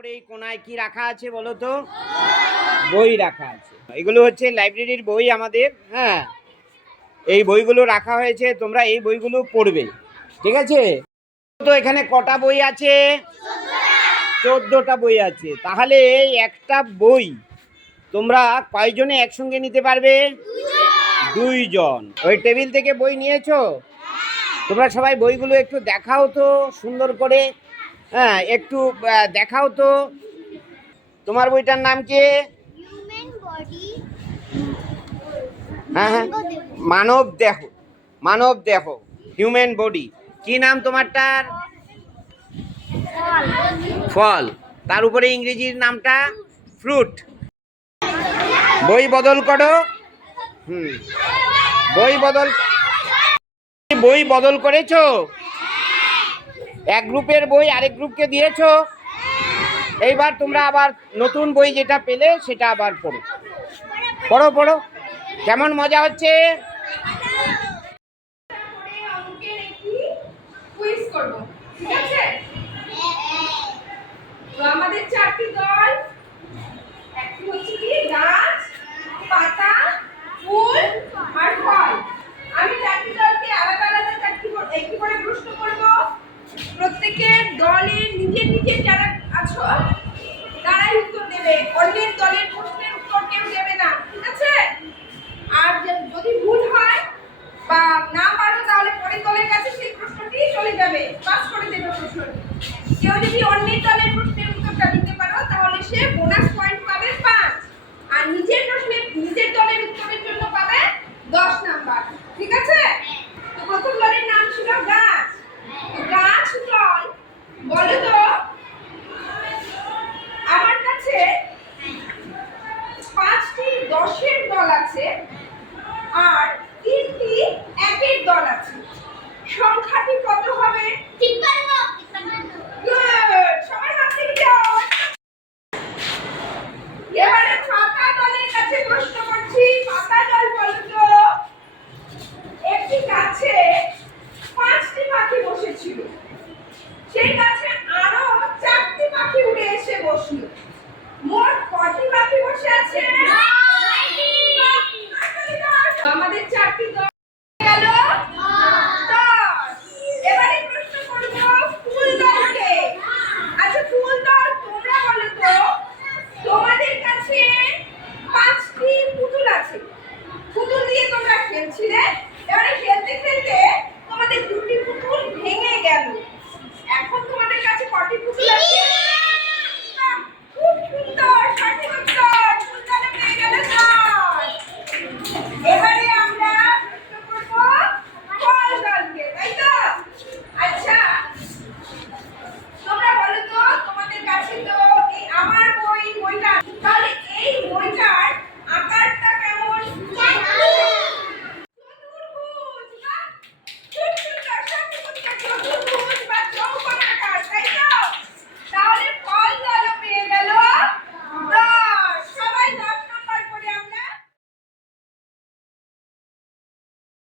উপরে এই কোনায় কি রাখা আছে বলো তো? বই রাখা আছে। এগুলো হচ্ছে লাইব্রেরির বই আমাদের। হ্যাঁ, এই বইগুলো রাখা হয়েছে, তোমরা এই বইগুলো পড়বে, ঠিক আছে? তো এখানে কটা বই আছে? 14টা বই আছে। তাহলে একটা বই তোমরা কয়জনে একসঙ্গে নিতে পারবে? 2 জন। ওই টেবিল থেকে বই নিয়েছো? তোমরা সবাই বইগুলো একটু দেখাও তো সুন্দর করে। হ্যাঁ, একটু দেখাও তো। তোমার বইটার নাম কি? হ্যাঁ হ্যাঁ, মানব দেহ। মানব দেহ, হিউম্যান বডি। কি নাম তোমারটার? ফল। তার উপরে ইংরেজির নামটা ফ্রুট। বই বদল করো। বই বদল, বই বদল করেছো? এক গ্রুপের বই আরেক গ্রুপকে দিয়েছো। এইবার তোমরা আবার নতুন বই যেটা পেলে সেটা আবার পড়ো। পড়ো পড়ো। কেমন মজা হচ্ছে? আমাদের 4টি দল। একটি হচ্ছে কি গাছ, পাতা, ফুল আর ফল। আমি 4টি দলকে আলাদা আলাদা একটি করে প্রশ্ন করব। প্রত্যেকের দলের নিজের নিজের যারা আছো তারাই উত্তর দেবে, অন্যের দলের প্রশ্নের উত্তর কেউ দেবে না, ঠিক আছে? আর যদি ভুল হয় বা না পারো তাহলে পরের দলের কাছে সেই প্রশ্নটি চলে যাবে, পাস করে দেবে প্রশ্নটি। কেউ যদি অন্যের দলের প্রশ্নের উত্তরটা দিতে পারো তাহলে সে বোনাস পয়েন্ট পাবে 5, আর নিজের প্রশ্নের নিজের দলের উত্তরের জন্য পাবে 10 নাম্বার, ঠিক আছে? তো প্রথম দলের নাম ছিল গাছ। তো গাছ দল বলো তো, আমার কাছে 5টি 10-এর দল আছে।